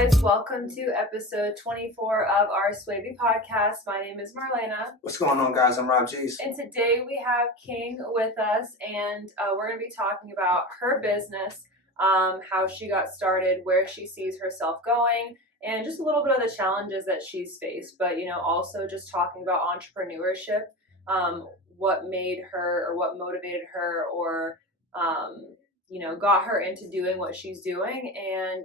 guys, welcome to episode 24 of our Swavey Podcast. My name is Marlena. What's going on, guys? I'm Rob G's. And today we have King with us, and we're going to be talking about her business, how she got started, where she sees herself going, and just a little bit of the challenges that she's faced, but also just talking about entrepreneurship, what made her or what motivated her or got her into doing what she's doing and,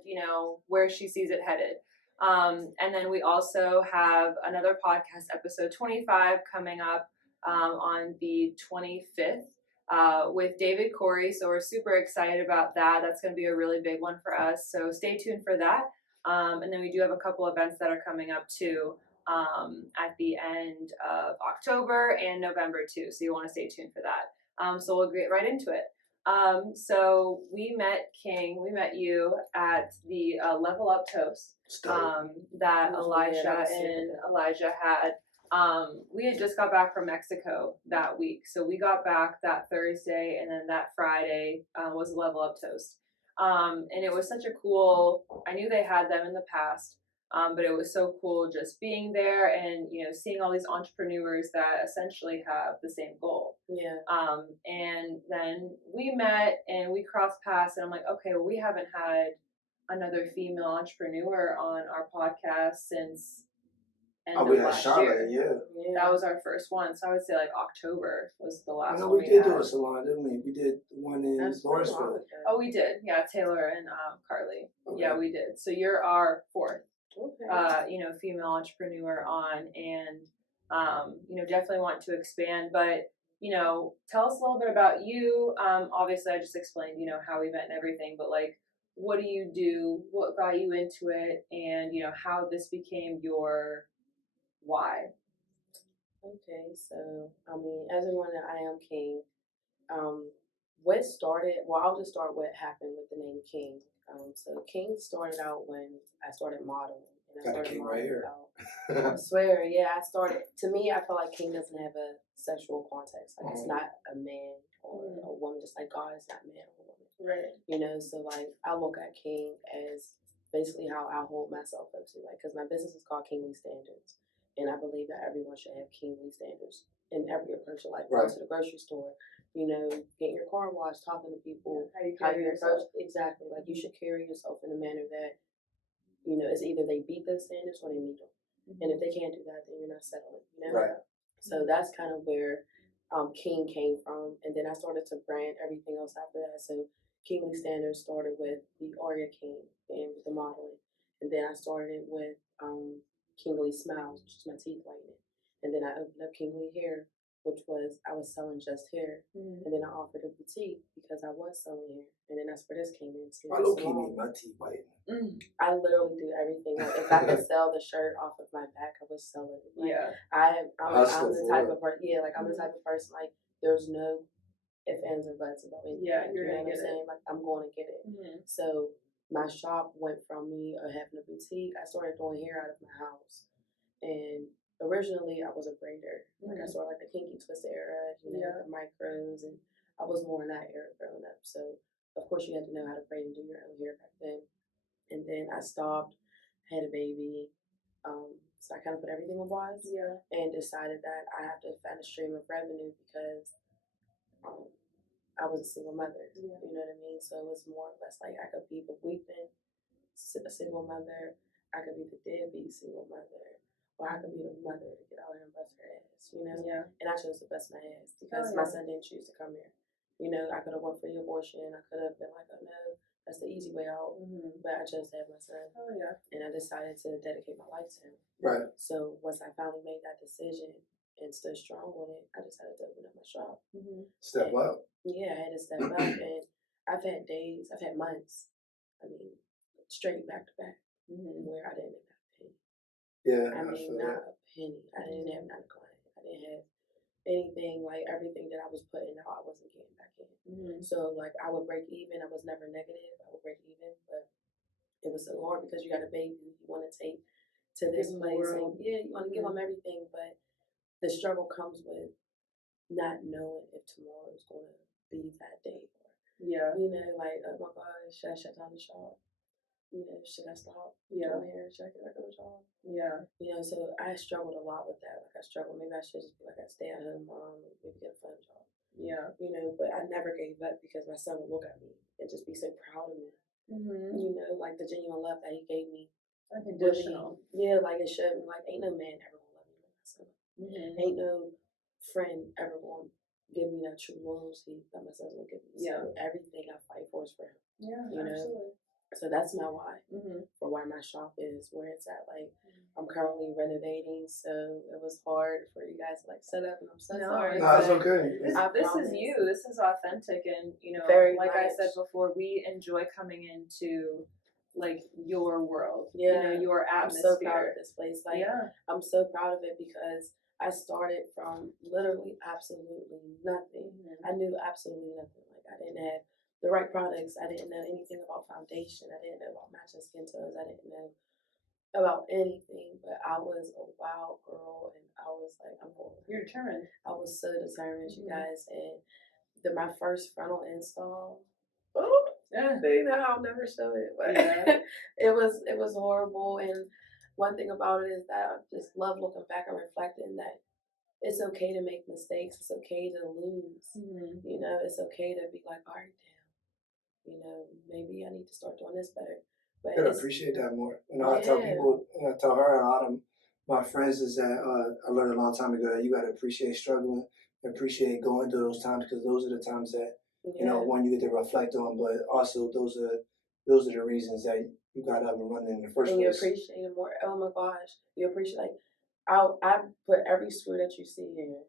where she sees it headed. And then we also have another podcast, episode 25, coming up on the 25th with David Correy. So we're super excited about that. That's going to be a really big one for us. So stay tuned for that. And then we do have a couple events that are coming up too at the end of October and November too. So you want to stay tuned for that. So we'll get right into it. So we met you at the Level Up Toast that Elijah had. We had just got back from Mexico that week. So we got back that Thursday, and then that Friday was Level Up Toast. And it was such a cool, I knew they had them in the past, but it was so cool just being there and, seeing all these entrepreneurs that essentially have the same goal. Yeah. And then we met and we crossed paths, and I'm like, okay, well, we haven't had another female entrepreneur on our podcast since end of last year. Yeah. That was our first one. So I would say like October was the last one. We did do a salon, didn't we? We did one in Lawrenceville. Oh, we did. Yeah, Taylor and Carly. Okay. Yeah, we did. So you're our fourth. Okay. Female entrepreneur on, and definitely want to expand, but tell us a little bit about you. Obviously I just explained how we met and everything, but like, what do you do, what got you into it, and how this became your why? Okay, so as everyone know, I am King. What started, I'll just start what happened with the name King. So King started out when I started modeling. And I started King right here. I swear, yeah, to me, I feel like King doesn't have a sexual context. Like, it's not a man or a woman, just like God is not man or woman. Right. So like, I look at King as basically how I hold myself up to, like, because my business is called KINGLY Standards. And I believe that everyone should have KINGLY standards in every approach of life. Going to the grocery store, getting your car washed, talking to people, how you carry yourself. Exactly. Like, you should carry yourself in a manner that, it's either they beat those standards or they meet them. Mm-hmm. And if they can't do that, then you're not settling, Right. So that's kind of where King came from. And then I started to brand everything else after that. So KINGLY Standards started with the Aria King and with the modeling. And then I started with KINGLY Smiles, which is my teeth whitening. And then I opened up KINGLY Hair, which was, I was selling just hair. Mm-hmm. And then I offered a boutique because I was selling hair. And then that's where this came into. I low-key need my teeth whitening. I literally do everything. Like, if I could sell the shirt off of my back, I would sell it. Like, I'm the type of person. Yeah, like, I'm the type of person, like, there's no ifs, ands, or buts about anything. Yeah, you're gonna get it. Like, I'm going to get it. Mm-hmm. So my shop went from me having a boutique. I started doing hair out of my house, and originally I was a braider. Like, I started like the kinky twisted era, the micros, and I was more in that era growing up. So of course you had to know how to braid and do your own hair back then. And then I stopped, had a baby. So I kind of put everything on pause and decided that I have to find a stream of revenue because I was a single mother. You know what I mean? So it was more or less like I could be the weeping, a single mother. I could be the deadbeat single mother. Or I could be the mother to get out here and bust her ass, Yeah. And I chose to bust my ass because my son didn't choose to come here. I could have went for the abortion. I could have been like, oh no, that's the easy way out. Mm-hmm. But I chose to have my son. Oh yeah. And I decided to dedicate my life to him. Right. So once I finally made that decision and stood strong with it, I decided to open up my shop. Mm-hmm. Step up. Yeah, I had to step up, and I've had days, I've had months. Straight back to back, where I didn't have a penny. Yeah, not a penny. I didn't have not a client. I didn't have anything, like everything that I was putting out, I wasn't getting back in. Mm-hmm. So like I would break even. I was never negative. I would break even, but it was so hard because you got a baby. You want to take to this place, and you want to give them everything, but the struggle comes with not knowing if tomorrow is going to be that day. Or, like, oh my gosh, should I shut down the shop? should I stop Yeah. doing hair? Should I get a regular job? Yeah. So I struggled a lot with that. Like, I struggled. Maybe I should just be like a stay-at-home mom and maybe get a fun job. Yeah. But I never gave up because my son would look at me and just be so proud of me. Mm-hmm. Like the genuine love that he gave me. Unconditional. Really, like it showed me, like, ain't no man ever gonna love me like my son. Ain't no friend ever gonna give me that true loyalty that my son's gonna give me. So everything I fight for is for him. Yeah, absolutely. So that's my why for where my shop is, where it's at. Like, I'm currently renovating, so it was hard for you guys to like set up, and I'm so sorry. No, it's okay. This is you. This is authentic, and Very like much. I said before, we enjoy coming into like your world. Yeah, your I'm atmosphere. so proud of this place. Like, I'm so proud of it because I started from literally absolutely nothing. I knew absolutely nothing. Like, I didn't have the right products. I didn't know anything about foundation. I didn't know about matching skin tones. I didn't know about anything, but I was a wild girl, and I was like, I'm going. You're determined. I was so determined, you guys. And my first frontal install, you know how I'll never show it, but it was horrible. And one thing about it is that I just love looking back and reflecting that it's okay to make mistakes. It's okay to lose. It's okay to be like, all right, damn, maybe I need to start doing this better. But I appreciate that more. I tell people, I tell her, a lot of my friends is that I learned a long time ago that you got to appreciate struggling, appreciate going through those times, because those are the times that, one, you get to reflect on, but also those are the reasons that you got up and running in the first place. You appreciate it more. Oh my gosh. You appreciate, like, I put every screw that you see here,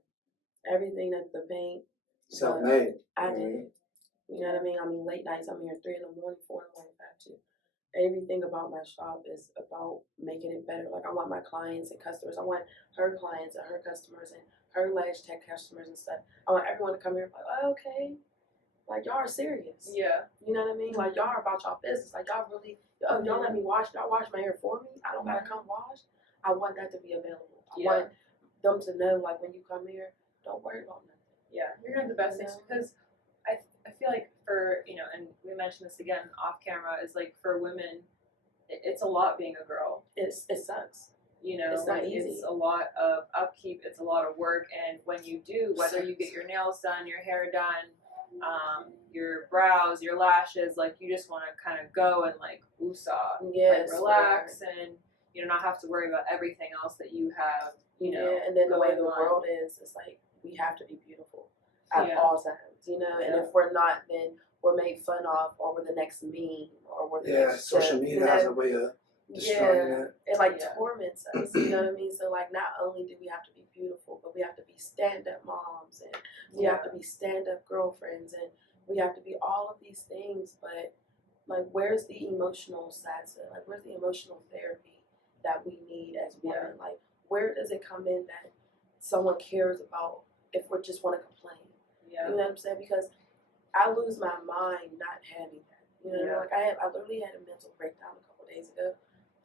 everything that the paint. Self-made. I did. You know what I mean? I mean, late nights, I'm here 3 in the morning, 4 in the morning, 5 too. Everything about my shop is about making it better. Like, I want my clients and customers. I want her clients and her customers and her Lash Tech customers and stuff. I want everyone to come here and be like, oh, okay. Like, y'all are serious. Yeah. You know what I mean? Like, y'all are about y'all business. Like, y'all really, y'all let me wash. Y'all wash my hair for me. I don't got to come wash. I want that to be available. I want them to know, like, when you come here, don't worry about nothing. Yeah, you're doing the best things, because I feel like for, and we mentioned this again off camera, is like for women, it's a lot being a girl. It sucks. It's not easy. It's a lot of upkeep. It's a lot of work. And when you do, whether you get your nails done, your hair done, your brows, your lashes, like, you just want to kind of go and like woosah, like relax, and not have to worry about everything else that you have. And then the way the world is, it's like we have to be beautiful at all times. And if we're not, then we're made fun of, or we're the next meme, or we're the next social media has a way of destroying that. It like torments us. You know what I mean? So, like, not only do we have to be beautiful, but we have to be stand-up moms, and we have to be stand-up girlfriends, and we have to be all of these things. But, like, where's the emotional side to it? Like, where's the emotional therapy that we need as women? Like, where does it come in that someone cares about if we just want to complain? You know what I'm saying? Because I lose my mind not having that. Like, I literally had a mental breakdown a couple days ago,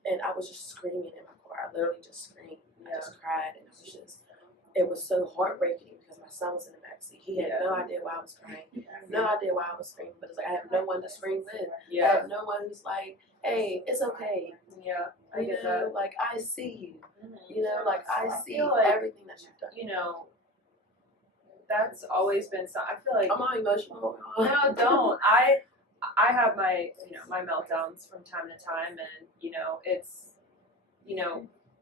and I was just screaming in my car. I literally just screamed. I just cried, and it was so heartbreaking because my son was in the backseat. He had no idea why I was crying, no idea why I was screaming. But it's like, I have no one to scream with. I have no one who's like, hey, it's okay. I get that. Like, I see you. Like, I see everything that you've done. That's always been something. I feel like I'm all emotional. No, don't. I have my my meltdowns from time to time, and it's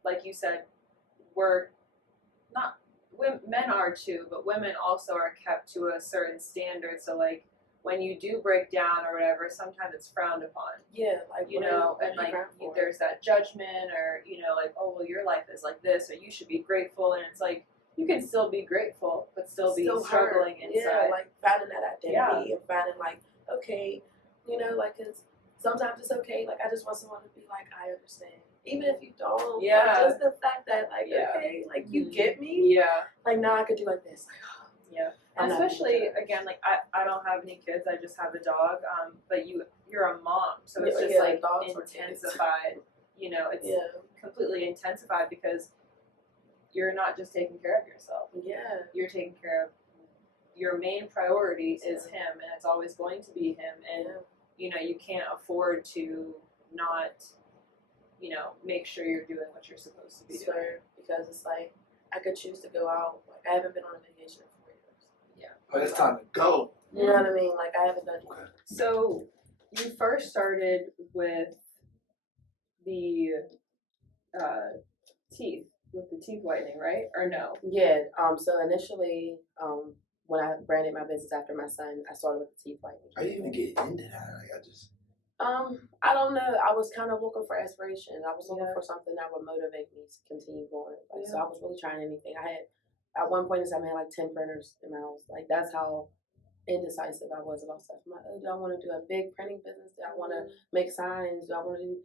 like you said, we're not, men are too, but women also are kept to a certain standard. So, like, when you do break down or whatever, sometimes it's frowned upon. Like, and like there's that judgment, or like, oh, well, your life is like this, or you should be grateful, and it's like, you can still be grateful, but still be struggling inside. Like, finding that identity and finding, like, okay, like, cause sometimes it's okay. Like, I just want someone to be like, I understand, even if you don't. Like, just the fact that, like, okay, like, you get me. Like, now I could do like this. Like, and especially again, like, I don't have any kids. I just have a dog. But you're a mom, so it's just like intensified. It's completely intensified because you're not just taking care of yourself. You're taking care of, your main priority is him, and it's always going to be him. And you can't afford to not, make sure you're doing what you're supposed to be doing. Because it's like I could choose to go out. Like I haven't been on a vacation in 4 years. Yeah. But it's time to go. You know what I mean? Like I haven't done. So you first started with the teeth, with the teeth whitening, right? Or no? Yeah. So initially, when I branded my business after my son, I started with the teeth whitening. How do you even get into that? Like I just. I don't know. I was kind of looking for inspiration. I was looking for something that would motivate me to continue going. Like, so I was really trying anything. I had, at one point in time, I had like 10 printers in my house. Like, that's how indecisive I was about stuff. I'm like, oh, do I want to do a big printing business? Do I want to make signs? Do I want to do,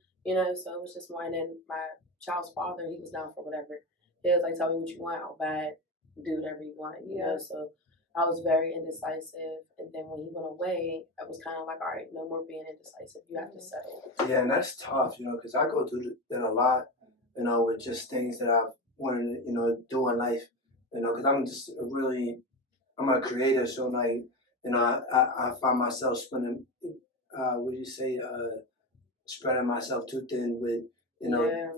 so it was just more. And then my child's father, he was down for whatever. He was like, tell me what you want. I'll buy it. Do whatever you want, you know? So I was very indecisive, and then when he went away, I was kind of like, all right, no more being indecisive. You have to settle. Yeah, and that's tough, because I go through that a lot, with just things that I wanted to, do in life, because I'm just I'm a creator, so like, I find myself spending, spreading myself too thin with,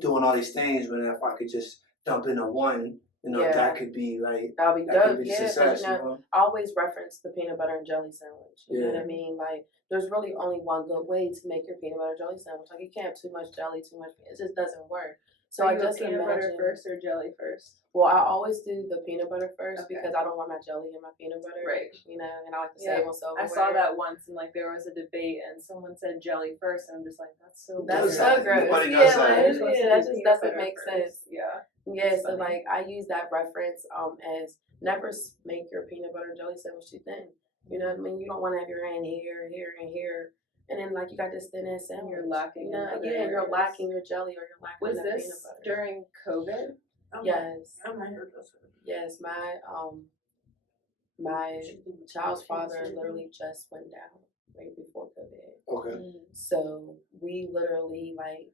doing all these things, when if I could just dump into one, that could be like, that'll be dope. Success, I always reference the peanut butter and jelly sandwich. You know what I mean? Like, there's really only one good way to make your peanut butter jelly sandwich. Like, you can't have too much jelly, it just doesn't work. So I just peanut butter first or jelly first? Well, I always do the peanut butter first because I don't want my jelly in my peanut butter. Right. And I like to save on silverware. I saw that once, and like there was a debate, and someone said jelly first, and I'm just like, that's so gross. Nobody does that. That just doesn't make sense. Yeah. Yeah, so like I use that reference as never make your peanut butter jelly sandwich too thin. You know what I mean? You don't want to have your hand here, and here. And then like you got this thin ass sandwich. You're lacking. You're lacking your jelly or you're lacking Was the this peanut butter. During COVID? Yes. Yes, my child's father literally just went down right before COVID. Okay. So we literally like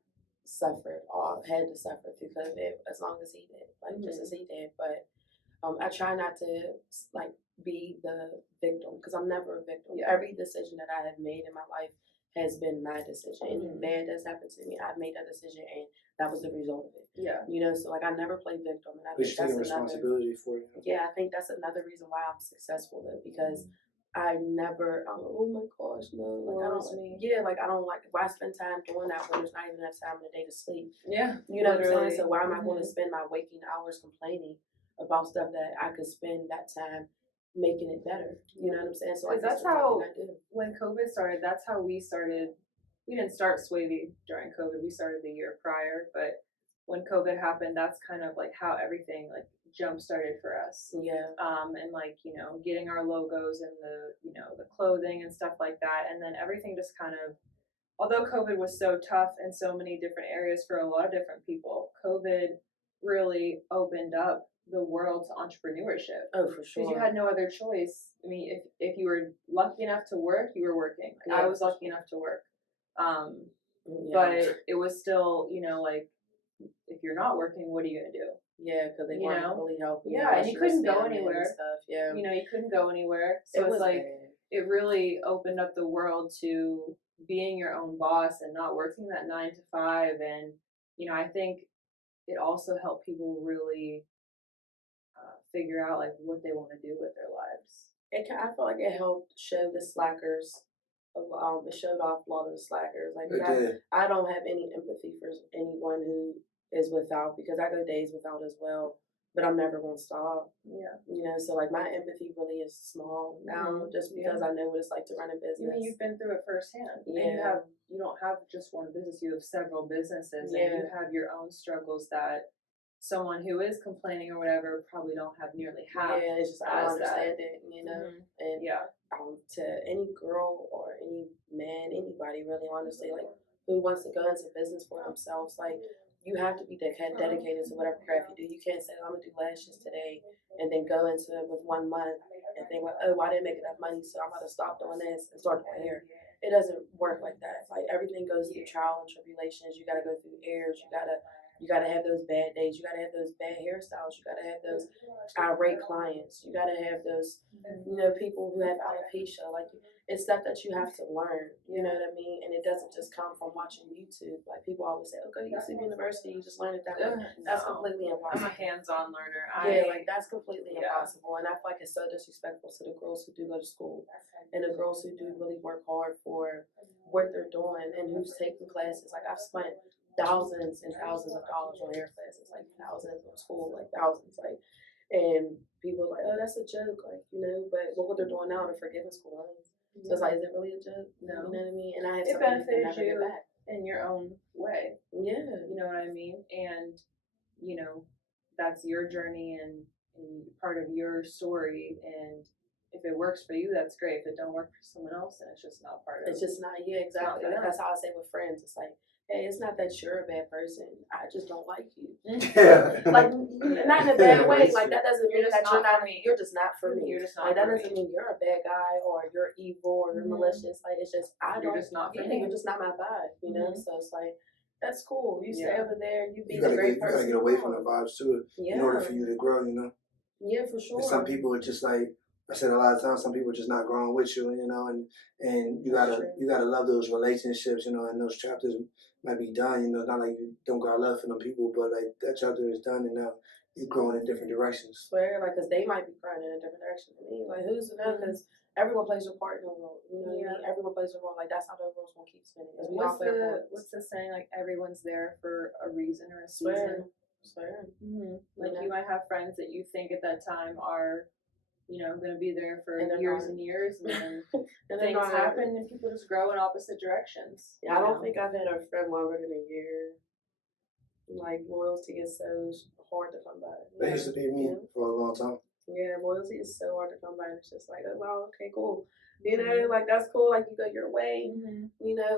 had to suffer through COVID as long as he did, just as he did. But I try not to like be the victim because I'm never a victim. Every decision that I have made in my life has been my decision. Anything bad that's happened to me, I've made that decision, and that was the result of it. Yeah. So like I never play victim, and I think that's responsibility for you. Yeah, I think that's another reason why I'm successful though, because I never. Oh my gosh, no! Like I don't. Like I don't like. Why spend time doing that when there's not even enough time in the day to sleep? Yeah. You know what I'm saying? So why am I going to spend my waking hours complaining about stuff that I could spend that time making it better? You know what I'm saying? So like that's how when COVID started. That's how we started. We didn't start Swavey during COVID. We started the year prior, but when COVID happened, that's kind of like how everything like jump started for us. Yeah. And like, getting our logos and the clothing and stuff like that. And then everything just kind of, although COVID was so tough in so many different areas for a lot of different people, COVID really opened up the world to entrepreneurship. Oh, for sure. Because you had no other choice. I mean, if you were lucky enough to work, you were working. I was lucky enough to work. But it was still, like, if you're not working, what are you going to do? Yeah, because they weren't really helping. Yeah, and you couldn't go anywhere. Stuff. Yeah. You couldn't go anywhere. So it's like, it really opened up the world to being your own boss and not working that 9 to 5. And, I think it also helped people really figure out like what they want to do with their lives. I feel like it helped show the slackers. It showed off a lot of the slackers. Like I don't have any empathy for anyone who is without, because I go days without as well. But I'm never gonna stop. Yeah. So like my empathy really is small now, just because I know what it's like to run a business. You've been through it firsthand. Yeah. And you don't have just one business. You have several businesses, and you have your own struggles that someone who is complaining or whatever probably don't have nearly half. Yeah, it's just I don't understand it, And to any girl or any man, anybody really, honestly, like who wants to go into business for themselves, like you have to be dedicated to whatever craft you do. You can't say, I'm gonna do lashes today and then go into it with 1 month and think, well, oh, I didn't make enough money, so I'm gonna stop doing this and start doing hair. It doesn't work like that. Like everything goes through trial and tribulations. You gotta go through errors. You You got to have those bad days. You got to have those bad hairstyles. You got to have those irate clients. You got to have those, people who have alopecia. Like, it's stuff that you have to learn. You know what I mean? And it doesn't just come from watching YouTube. Like, people always say, "Oh, go to YouTube University. You just learn it that way." That's completely impossible. I'm a hands-on learner. That's completely impossible. And I feel like it's so disrespectful to the girls who do go to school and the girls who do really work hard for what they're doing and who's taking classes. Like, I've spent thousands and thousands of dollars on hair classes, like thousands on school, like thousands, like, and people are like, "Oh, that's a joke," like, but look what they're doing now, they're forgiving school loans. So it's like, is it really a joke? No. You know what I mean? And I had it benefited you back. in your own way. Yeah. You know what I mean? And, that's your journey and part of your story. And if it works for you, that's great. If it don't work for someone else, then it's just not part of it. It's just not, exactly. Like, that's how I say with friends. It's like, hey, it's not that you're a bad person. I just don't like you. Yeah. Like, not in a bad way. Like, that doesn't mean that you're just not for me. You're just not like, that for doesn't me. mean you're a bad guy or you're evil or you're malicious. Like, it's just, You're just not for me. You're just not my vibe, So it's like, that's cool. You stay over there. You be a great person. You gotta get away from the vibes too, in order for you to grow, Yeah, for sure. And some people are just like, I said a lot of times, some people are just not growing with you, and you gotta love those relationships, and those chapters might be done, it's not like you don't got love for them people, but like that chapter is done and now you're growing in different directions. Swear, like, because they might be growing in a different direction than me. Like, who's to know? Because everyone plays a part in the world. You know what I mean? Everyone plays a role. Like, that's how the world's gonna keep spinning. Because we all play a What's the saying? Like, everyone's there for a reason or a season. Swear. Like, you might have friends that you think at that time are, going to be there for years and years, and then and things happen and people just grow in opposite directions. Yeah, I don't think I've had a friend longer than a year. Like, loyalty is so hard to come by. That used to be me for a long time. Yeah, loyalty is so hard to come by. And it's just like, oh, wow, okay, cool. Like, that's cool. Like, you go your way.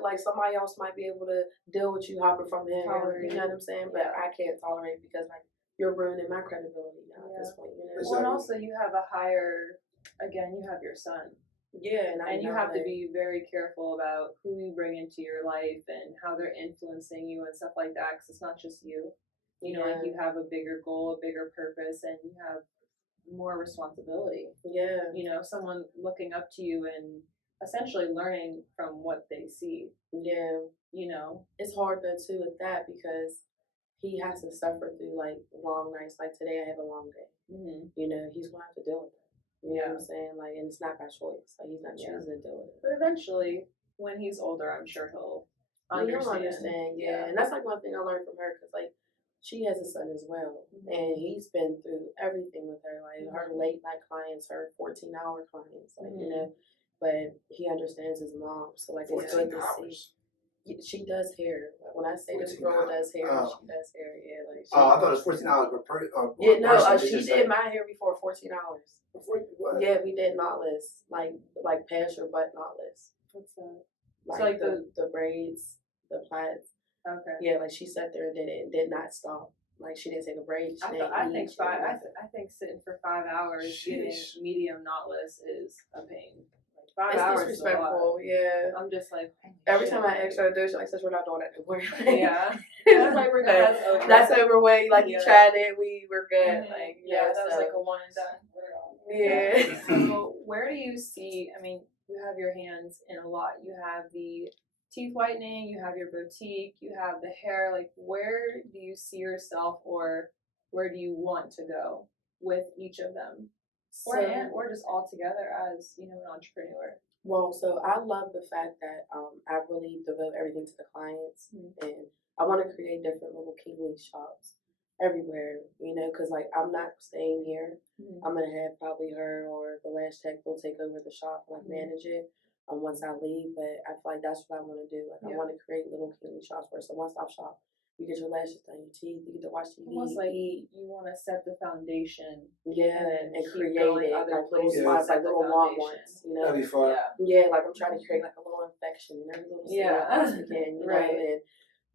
Like, somebody else might be able to deal with you hopping from him. You know what I'm saying? But I can't tolerate because, like, you're ruining my credibility now at this point. Well, and also you have you have your son. Yeah, and you have to be very careful about who you bring into your life and how they're influencing you and stuff like that, because it's not just you. Like, you have a bigger goal, a bigger purpose, and you have more responsibility. Yeah. Someone looking up to you and essentially learning from what they see. Yeah. It's hard though too with that because he has to suffer through like long nights. Like today I have a long day. He's gonna have to deal with it. You know what I'm saying? Like, and it's not by choice. Like, he's not choosing to deal with it. But eventually, when he's older, I'm sure he'll understand. Yeah. And that's like one thing I learned from her because like she has a son as well, and he's been through everything with her, like her late night clients, her 14-hour clients, like but he understands his mom, so like it's good to see. She does hair. Like, when I say this girl does hair, she does hair. Yeah, like. I thought it was 14 hours per. She did my hair before 14 hours. What? Yeah, we did knotless, like past your butt knotless. What's that? Like the braids, the plaits. Okay. Yeah, like she sat there and did it and did not stop. Like she didn't take a break. I think sitting for 5 hours getting medium knotless is a pain. Like 5 hours is disrespectful. Yeah. I'm just like every time I ask her to do it, she's like, "Since we're not doing that anymore." Yeah. It's like we're done. That's over way. Like you tried it, we're good. Like that was like a one and done. Yeah. So where do you see? I mean, you have your hands in a lot. You have the teeth whitening, you have your boutique, you have the hair. Like, where do you see yourself, or where do you want to go with each of them, or just all together as an entrepreneur? Well, so I love the fact that I really devote everything to the clients, and I want to create different little KINGLY shops everywhere, because like I'm not staying here. I'm gonna have probably her or the lash tech will take over the shop and like manage it once I leave. But I feel like that's what I want to do. Like I want to create little KINGLY shops where it's a one-stop shop. You get your lashes done, your teeth, you get to watch TV. Almost like you want to set the foundation. And create it like little spots, like little Walmarts. That'd be fun. Yeah, like I'm trying to create like a little infection in every little city I can, and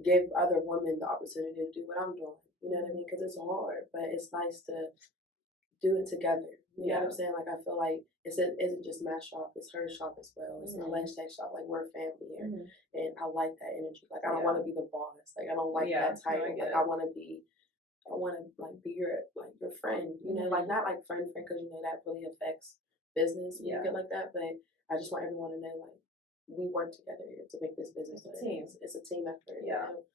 give other women the opportunity to do what I'm doing. You know what I mean? Because it's hard, but it's nice to do it together. You know what I'm saying? Like, I feel like it isn't just my shop, it's her shop as well. It's my Lash Tech shop. Like, we're family here. And I like that energy. Like, I don't want to be the boss. Like, I don't like that title. Like, I want to be your friend. You know, like, not like friend, because, you know, that really affects business when you get like that. But I just want everyone to know, like, we work together here to make this business a team. It's a team effort. Yeah. You know?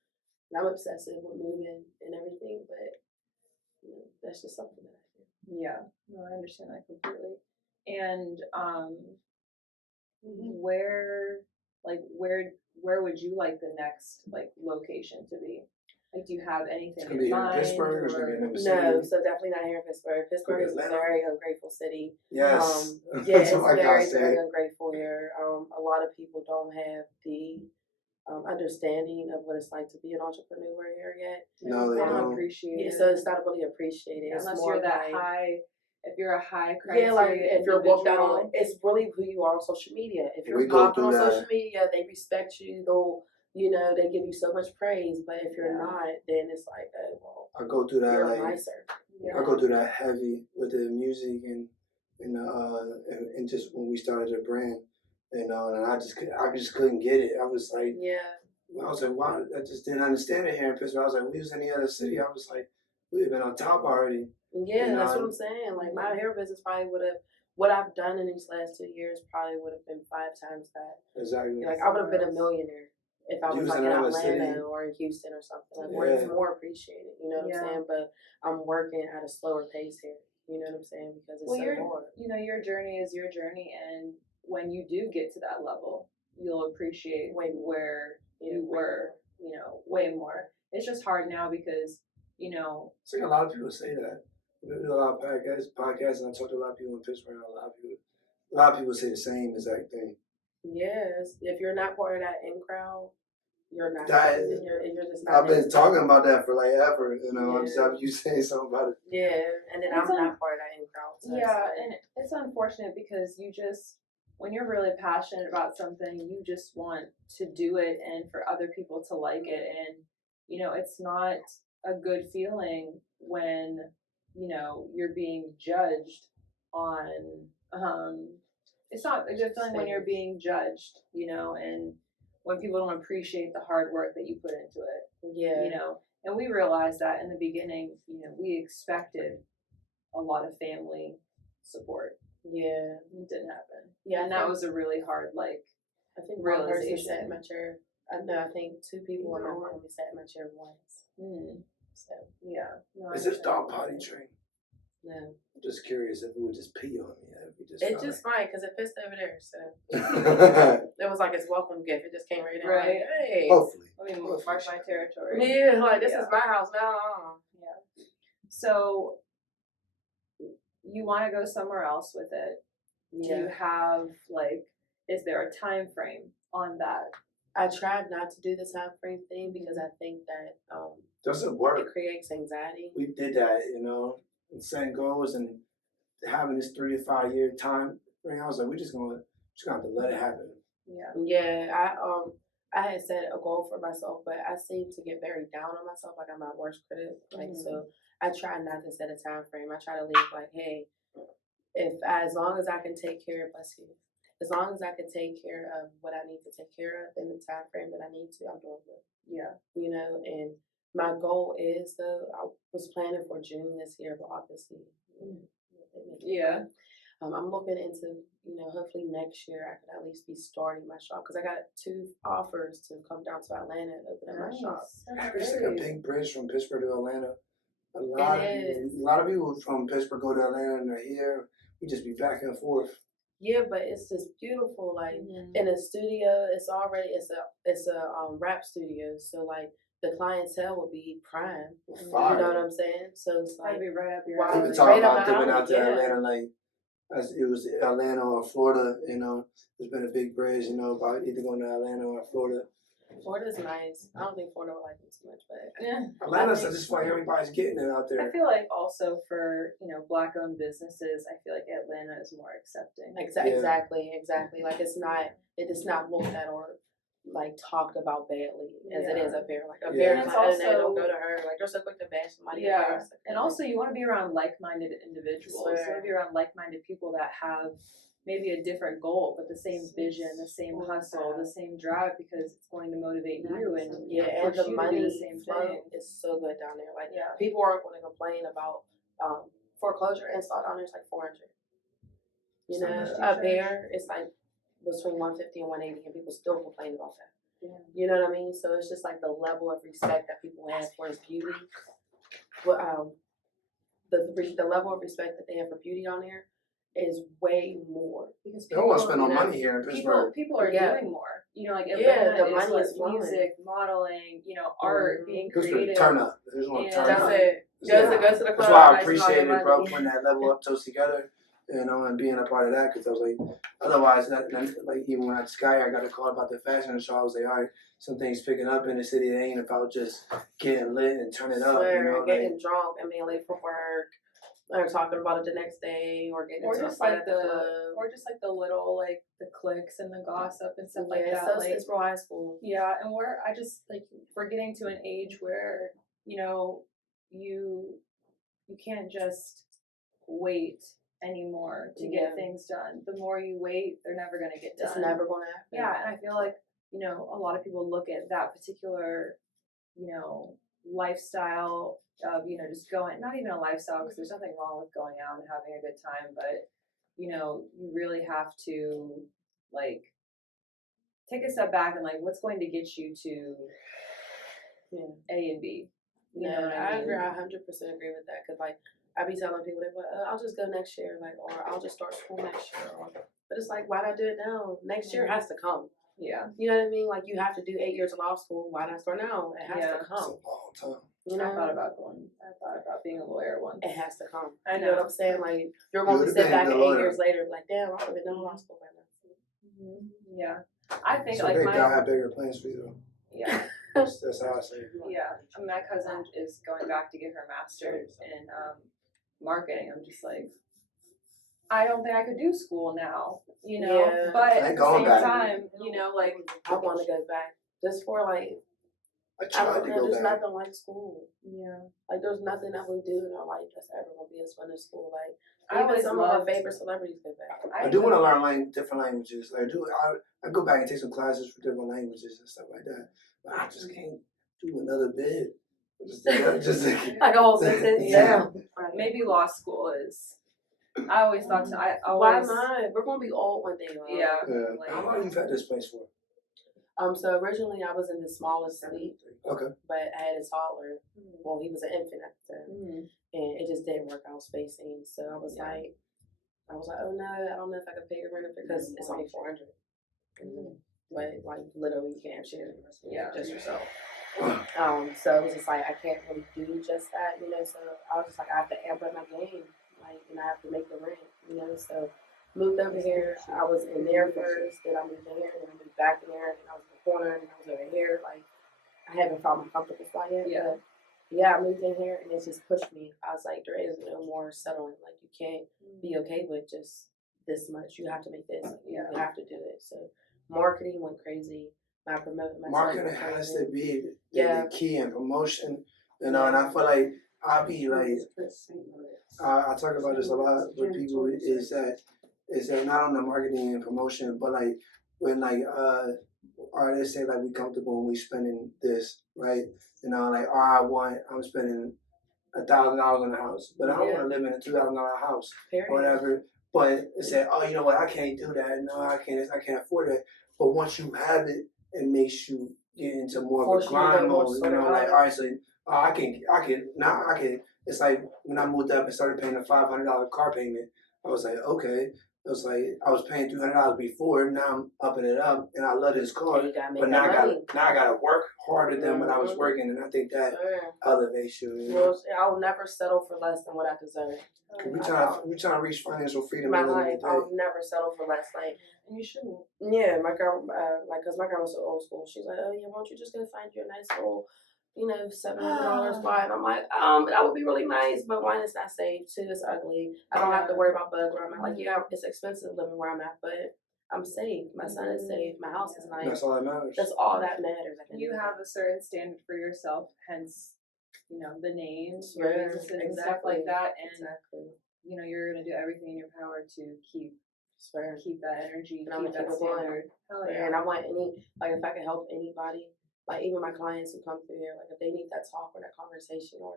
And I'm obsessive with moving and everything, but you know, that's just something that I do. Yeah, no, I understand that completely. And where would you like the next like location to be? Like, do you have anything in mind? It's gonna be here in Pittsburgh, or it's gonna be in another city? No, so definitely not here in Pittsburgh. Pittsburgh is a very ungrateful city. Yes. Yeah, it's very ungrateful here. A lot of people don't have the understanding of what it's like to be an entrepreneur here yet. No, they don't appreciate it. Yeah, so it's not really appreciated. Yeah, it's unless more you're that like, high. If you're a high criteria, like if you're booked out on, it's really who you are on social media. If you're popping on social media, they respect you. They'll, you know, they give you so much praise. But if you're not, then it's like, oh well, I go through that. You're like, nicer. I go through that heavy with the music and just when we started the brand, and I just couldn't get it. I was like, I was like, why? I just didn't understand it here in Pittsburgh. I was like, we was in any other city, I was like, we'd have been on top already. Yeah, that's what I'm saying. Like, my hair business probably would have, what I've done in these last 2 years probably would have been 5 times that. Exactly. Like, I would have been a millionaire if I was like in Atlanta city, or in Houston or something. Like, where it's more appreciated, you know what I'm saying? But I'm working at a slower pace here, you know what I'm saying? Because it's so hard. You know, your journey is your journey, and when you do get to that level, you'll appreciate where you were, you know, way more. It's just hard now because, you know. It's like a lot of people say that. We do a lot of podcasts, and I talk to a lot of people in Pittsburgh. A lot of people say the same exact thing. Yes, if you're not part of that in crowd, you're not. You're just not. I've been talking about that for like ever. You know, I'm just having you saying something about it. Yeah, and then I'm not part of that in crowd. So and it's unfortunate because you just, when you're really passionate about something, you just want to do it and for other people to like it. And, you know, it's not a good feeling when, you know, you're being judged on, it's not a good feeling when you're being judged, you know, and when people don't appreciate the hard work that you put into it. Yeah. You know, and we realized that in the beginning, you know, we expected a lot of family support. Yeah. It didn't happen. Yeah. And that was a really hard, like, I think realization. Sat in my chair. I think 2 people in my family sat in my chair once. So, yeah. No, is this dog potty trained? No. I'm just curious if it would just pee on me. It just might, because it pissed over there. So it was like its welcome gift. It just came right in. Right. Like, hey. Hopefully. Let me mark my territory. Yeah, like this is my house now. Yeah. So you want to go somewhere else with it? Yeah. Do you have is there a time frame on that? I tried not to do the time frame thing because I think that doesn't work. It creates anxiety. We did that, you know, and setting goals and having this 3 to 5 year time frame. I was like, we're just gonna have to let it happen. Yeah. Yeah. I had set a goal for myself, but I seem to get very down on myself. Like, I'm my worst critic. Like, so I try not to set a time frame. I try to leave like, hey, as long as I can take care of as long as I can take care of what I need to take care of in the time frame that I need to, I'm doing good. Yeah. You know, and my goal is, though, I was planning for June this year, but obviously, yeah. I'm looking into, you know, hopefully next year I could at least be starting my shop, because I got 2 offers to come down to Atlanta and open up my shop. It's like a big bridge from Pittsburgh to Atlanta. A lot of people from Pittsburgh go to Atlanta and they're here. We just be back and forth. Yeah, but it's just beautiful. Like in a studio, it's a rap studio, so like the clientele will be prime. Fire. You know what I'm saying? So it's like be right up your alley. We've been talking about dipping out to Atlanta, like as it was Atlanta or Florida. You know, there's been a big bridge. You know, about either going to Atlanta or Florida. Florida's nice. I don't think Florida would like it too much, but Atlanta's just like everybody's getting it out there. I feel like also for, you know, Black-owned businesses, I feel like Atlanta is more accepting. Exactly. Like it does not look that, or like talked about badly as it is up here. Like up Yeah. here, And like, it's oh, no, don't also- go to her. Like they're so quick to bash somebody. Yeah, else. and also you want to be around like-minded individuals. You want to be around like-minded people that have maybe a different goal, but the same vision, the same hustle, the same drive, because it's going to motivate you and and push the you money to do the same thing. is so good down there. Like Yeah. people aren't going to complain about foreclosure install down there is like $400. You So know, much up cheaper. there it's like between $150 and $180, and people still complain about that. Yeah. You know what I mean? So it's just like the level of respect that people have for beauty. Well, the level of respect that they have for beauty on there is way more. Because They don't want to people, spend no money here in Pittsburgh. people are Yeah. doing more. You know, like Yeah, Atlanta the is money like is flowing. music, modeling, art, being Pittsburgh, creative. turn up. They just want to turn And- up. That's it. Yeah. Go to the club. That's why I nice appreciate and all it, your bro, money. putting that level up close together, and being a part of that. Because I was like, otherwise, like even when I Sky, I got a call about the fashion show. I was like, all right, some things picking up in the city. It ain't about just getting lit and turning up. Swear, You know, getting like, drunk and being late for work, or talking about it the next day, or getting or into a just fight like at the club. or just like the little like the cliques and the gossip and stuff like that. So Like, it's real high school. yeah, and we're getting to an age where, you know, you can't just wait anymore to get things done. The more you wait, they're never gonna get done. It's never gonna happen. Yeah, and I feel like, you know, a lot of people look at that particular, you know, lifestyle of, you know, just going, not even a lifestyle, because there's nothing wrong with going out and having a good time, but, you know, you really have to, like, take a step back and, like, what's going to get you to A and B? You know what I mean? agree. I 100% agree with that. Cause like I be telling people, like, I'll just go next year, like, or I'll just start school next year. But it's like, why not do it now? Next year has to come. Yeah. You know what I mean? Like you have to do 8 years of law school. Why not start now? It has to it's come. a long time. You know? I thought about being a lawyer once. It has to come. I You know know. what I'm saying? Like you're going to would've sit been back a at good 8 lawyer. years later, and be like, damn, I would have been done law school by now. Yeah. I think So like God my had bigger plans for you, though. yeah. That's how I say it. Yeah, I mean, my cousin is going back to get her master's in marketing. I'm just like, I don't think I could do school now, you know. Yeah. But I at ain't the going same back. time, you know, like I want to go back just for like I I tried don't to know. go There's back. nothing like school. yeah, Like there's nothing that we do in our life that's ever gonna be as fun as school. Like I even always some of our loved. favorite celebrities go back. I do want to learn different languages. I go back and take some classes for different languages and stuff like that. But I just can't do another bid. Just Like a whole sentence. Yeah. Yeah. Maybe law school is. I always thought so. I Why always. not? We're gonna be old one day. Right? Yeah. Yeah. Like, How long you've had this place for? So originally I was in the smallest suite, Okay. but I had a toddler. Well, he was an infant at the time, and it just didn't work out spacing. So I was like, oh no, I don't know if I could pay the rent because it's only $400. But like literally, you can't share it. Just yourself. So it was just like I can't really do just that, you know. So I was just like I have to amp up my game, like, and I have to make the rent, you know. So moved over here. I was in there first, then I moved in here, then I moved back in there, then I was in the corner, and I was over here. Like I haven't found my comfortable spot yet. Yeah. But yeah, I moved in here, and it just pushed me. I was like, there is no more settling. Like you can't be okay with just this much. You have to make this. You have to do it. So marketing went crazy. I promoted myself. Marketing has to be Yeah. the key in promotion, you know. And I feel like I be like, I talk about this a lot with people. Is that not on the marketing and promotion, but like when like artists say like we comfortable and we spending this, right? You know, like I'm spending $1,000 on a house, but I don't want to live in a $2,000 house or whatever. But say, oh, you know what? I can't do that. No, I can't afford it. But once you have it, it makes you get into more of a grind mode. You know, like all right, so I can. It's like when I moved up and started paying a $500 car payment. I was like, okay. It was like I was paying $300 before. Now I'm upping it up, and I love this car. But now I gotta work harder than when I was working, and I think that elevates you. You know? Well, I'll never settle for less than what I deserve. We trying to reach financial freedom. My life, I'll never settle for less. Like, and you shouldn't. Yeah, my girl, cause my grandma's so old school. She's like, oh yeah, why don't you just go find you a nice little, $700 spot? And I'm like, that would be really nice, but one, it's not safe. Two, it's ugly. I don't have to worry about bug where I'm at. Like, yeah, it's expensive living where I'm at, but I'm safe. My son is safe. My house is nice. That's all that matters. That's all that matters. You have a certain standard for yourself, hence, the names, your businesses and stuff like that. And, you're going to do everything in your power to keep that energy, keep that standard. Hell yeah. And I want if I can help anybody, like even my clients who come through here, like if they need that talk or that conversation or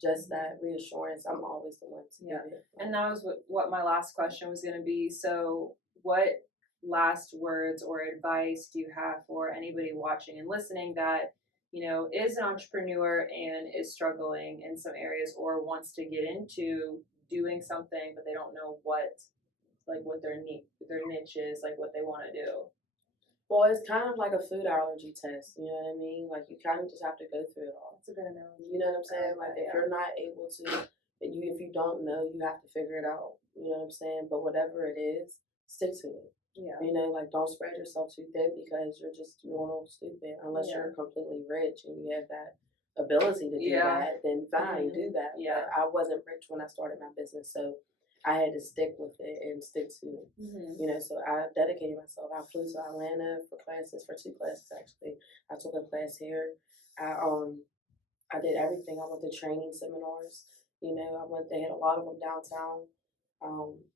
just that reassurance, I'm always the one to give it. And that was what my last question was going to be. So what last words or advice do you have for anybody watching and listening that, is an entrepreneur and is struggling in some areas or wants to get into doing something, but they don't know what their niche is, like what they want to do? Well, it's kind of like a food allergy test, you know what I mean? Like, you kind of just have to go through it all. That's a good analogy. You know what I'm saying? Like, if you're not able to, if you don't know, you have to figure it out. You know what I'm saying? But whatever it is, stick to it. Yeah. Don't spread yourself too thin because you're just normal stupid. Unless you're completely rich and you have that ability to do that, then fine, do that. Yeah. But I wasn't rich when I started my business, so I had to stick with it and stick to it. So I dedicated myself. I flew to Atlanta for 2 classes actually. I took a class here. I did everything. I went to training seminars. They had a lot of them downtown.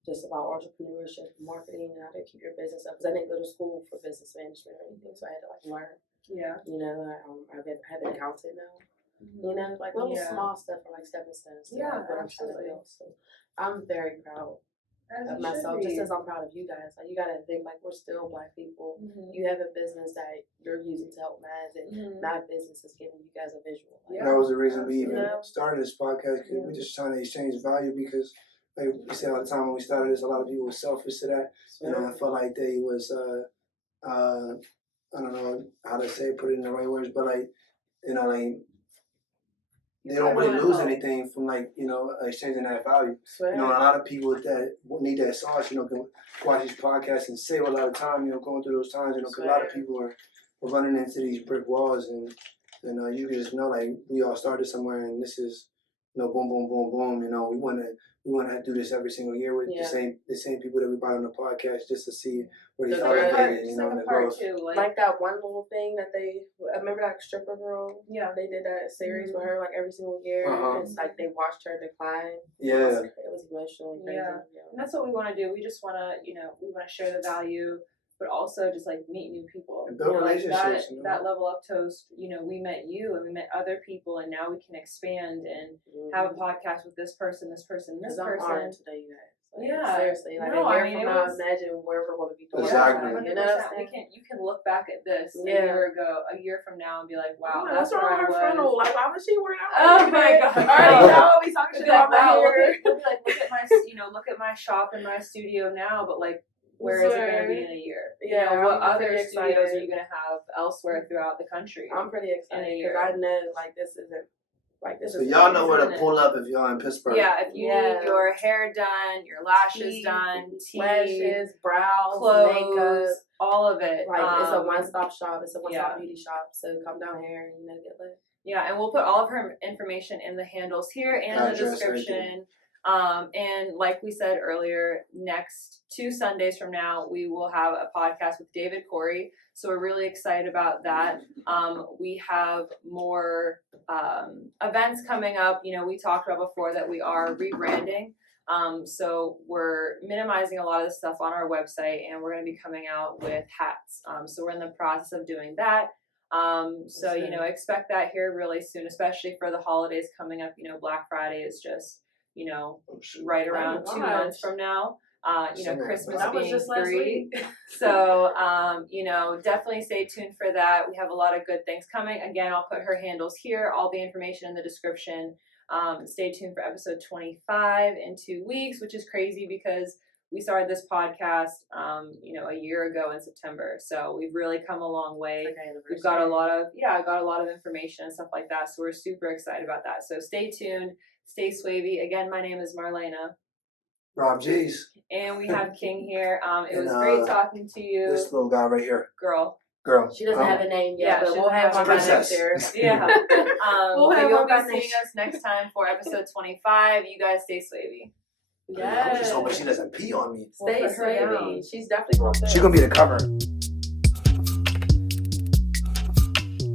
Just about entrepreneurship and marketing and how to keep your business up. Because I didn't go to school for business management or anything, so I had to learn. Yeah. I have an accountant now. Little small stuff are like stepping stones. Yeah, what I'm trying to build. So I'm very proud of myself, just as I'm proud of you guys. Like, you gotta think we're still Black people. You have a business that you're using to help minds, and my business is giving you guys a visual. That was the reason we even started this podcast, because we're just trying to exchange value. Because like we say all the time when we started this, a lot of people were selfish to that. I felt like they was I don't know how to say, put it in the right words, but they don't really lose anything from exchanging that value. A lot of people that need that sauce, can watch these podcasts and save a lot of time, going through those times, because a lot of people are running into these brick walls, and you can just know we all started somewhere, and this is boom, boom, boom, boom. We want to do this every single year with the same people that we brought on the podcast, just to see where these are headed, the growth. Like that one little thing that I remember that stripper girl. Yeah, they did that series with her every single year. It's like they watched her decline. Yeah, it was emotionally crazy. Yeah, and that's what we want to do. We just want to, we want to share the value, but also just meet new people. And build relationships. That level up toast, we met you and we met other people, and now we can expand and have a podcast with this person, this person, this person. I'm honored today, you guys. Seriously. Imagine where we're going to be doing. Exactly. You can look back at this a year from now, and be like, wow, that's where I was. Frontal. Why was she wearing Oh my God. Alright, now we talking shit about my hair. Look at my shop and my studio now, but where is it going to be in a year? What other studios are you going to have elsewhere throughout the country? I'm pretty excited because I know this isn't So y'all know where to pull up if y'all in Pittsburgh. Yeah, if you need your hair done, your lashes done, lashes, brows, clothes, makeup, all of it. It's a one-stop shop. It's a one-stop beauty shop. So come down here and get lit. Yeah, and we'll put all of her information in the handles here and in the description. And like we said earlier, next 2 Sundays from now, we will have a podcast with David Correy. So we're really excited about that. We have more events coming up. We talked about before that we are rebranding. So we're minimizing a lot of the stuff on our website, and we're going to be coming out with hats. So we're in the process of doing that. So, expect that here really soon, especially for the holidays coming up. Black Friday is just right around 2 months from now. Christmas being just 3. So, definitely stay tuned for that. We have a lot of good things coming. Again, I'll put her handles here, all the information in the description. Stay tuned for episode 25 in 2 weeks, which is crazy because we started this podcast, a year ago in September. So we've really come a long way. We've got a lot of information and stuff like that. So we're super excited about that. So stay tuned. Stay Swavey. Again, my name is Marlena. Rob G's. And we have King here. It was great talking to you. This little guy right here. Girl. She doesn't have a name yet, but we'll have one next year. Yeah. You'll be seeing us next time for episode 25. You guys stay Swavey. I'm just hoping she doesn't pee on me. Stay We'll put her Swavey. down. She's definitely going to. She's gonna be the cover.